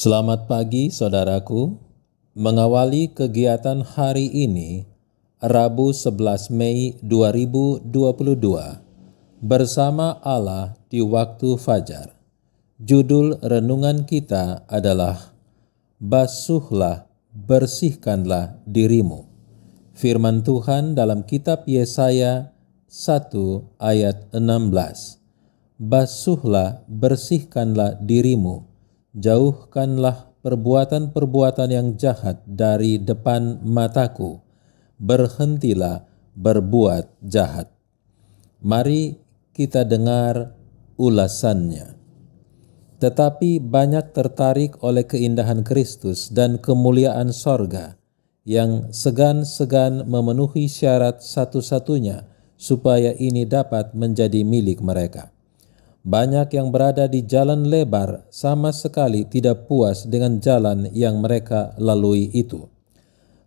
Selamat pagi saudaraku. Mengawali kegiatan hari ini, Rabu 11 Mei 2022, bersama Allah di waktu fajar. Judul renungan kita adalah Basuhlah, bersihkanlah dirimu. Firman Tuhan dalam kitab Yesaya 1 ayat 16. Basuhlah, bersihkanlah dirimu, jauhkanlah perbuatan-perbuatan yang jahat dari depan mataku, berhentilah berbuat jahat. Mari kita dengar ulasannya. Tetapi banyak tertarik oleh keindahan Kristus dan kemuliaan sorga, yang segan-segan memenuhi syarat satu-satunya supaya ini dapat menjadi milik mereka. Banyak yang berada di jalan lebar sama sekali tidak puas dengan jalan yang mereka lalui itu.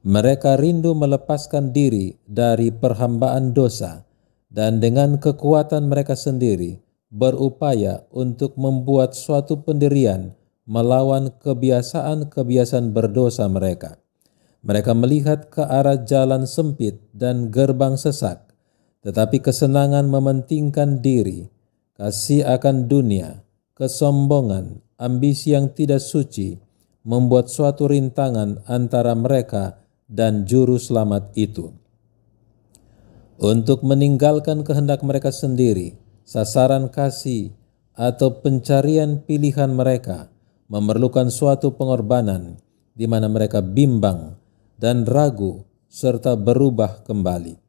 Mereka rindu melepaskan diri dari perhambaan dosa dan dengan kekuatan mereka sendiri berupaya untuk membuat suatu pendirian melawan kebiasaan-kebiasaan berdosa mereka. Mereka melihat ke arah jalan sempit dan gerbang sesak, tetapi kesenangan mementingkan diri, kasih akan dunia, kesombongan, ambisi yang tidak suci, membuat suatu rintangan antara mereka dan juru selamat itu. Untuk meninggalkan kehendak mereka sendiri, sasaran kasih atau pencarian pilihan mereka memerlukan suatu pengorbanan di mana mereka bimbang dan ragu serta berubah kembali.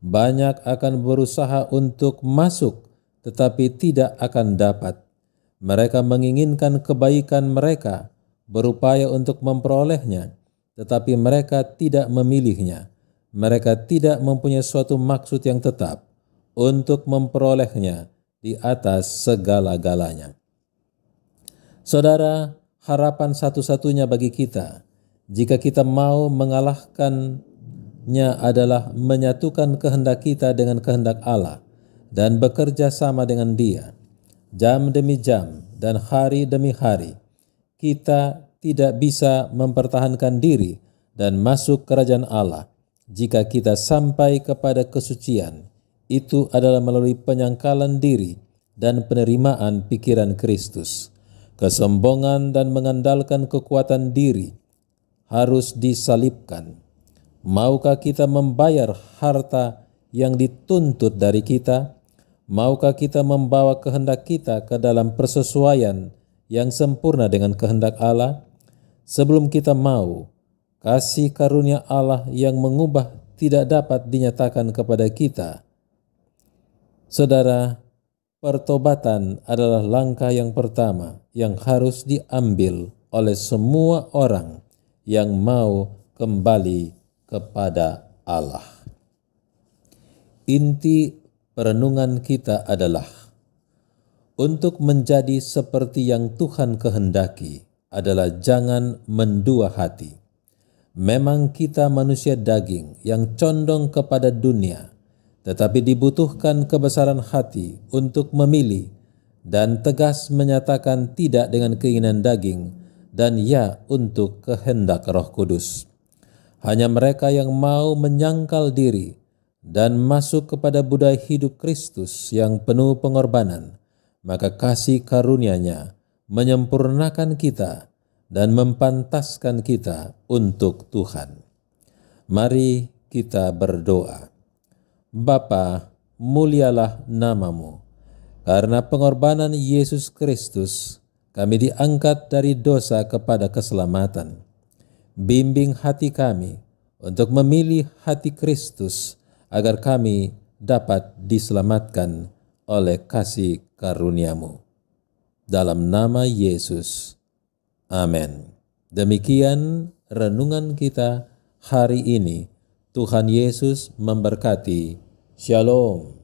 Banyak akan berusaha untuk masuk tetapi tidak akan dapat. Mereka menginginkan kebaikan mereka, berupaya untuk memperolehnya, tetapi mereka tidak memilihnya. Mereka tidak mempunyai suatu maksud yang tetap untuk memperolehnya di atas segala-galanya. Saudara, harapan satu-satunya bagi kita, jika kita mau mengalahkannya, adalah menyatukan kehendak kita dengan kehendak Allah dan bekerja sama dengan Dia. Jam demi jam dan hari demi hari, kita tidak bisa mempertahankan diri dan masuk kerajaan Allah jika kita sampai kepada kesucian. Itu adalah melalui penyangkalan diri dan penerimaan pikiran Kristus. Kesombongan dan mengandalkan kekuatan diri harus disalibkan. Maukah kita membayar harta yang dituntut dari kita? Maukah kita membawa kehendak kita ke dalam persesuaian yang sempurna dengan kehendak Allah? Sebelum kita mau, kasih karunia Allah yang mengubah tidak dapat dinyatakan kepada kita. Saudara, pertobatan adalah langkah yang pertama yang harus diambil oleh semua orang yang mau kembali kepada Allah. Inti perenungan kita adalah untuk menjadi seperti yang Tuhan kehendaki adalah jangan mendua hati. Memang kita manusia daging yang condong kepada dunia, tetapi dibutuhkan kebesaran hati untuk memilih dan tegas menyatakan tidak dengan keinginan daging dan ya untuk kehendak Roh Kudus. Hanya mereka yang mau menyangkal diri dan masuk kepada budaya hidup Kristus yang penuh pengorbanan, maka kasih karunia-Nya menyempurnakan kita dan mempantaskan kita untuk Tuhan. Mari kita berdoa. Bapa, mulialah nama-Mu. Karena pengorbanan Yesus Kristus, kami diangkat dari dosa kepada keselamatan. Bimbing hati kami untuk memilih hati Kristus, agar kami dapat diselamatkan oleh kasih karunia-Mu. Dalam nama Yesus. Amin. Demikian renungan kita hari ini. Tuhan Yesus memberkati. Shalom.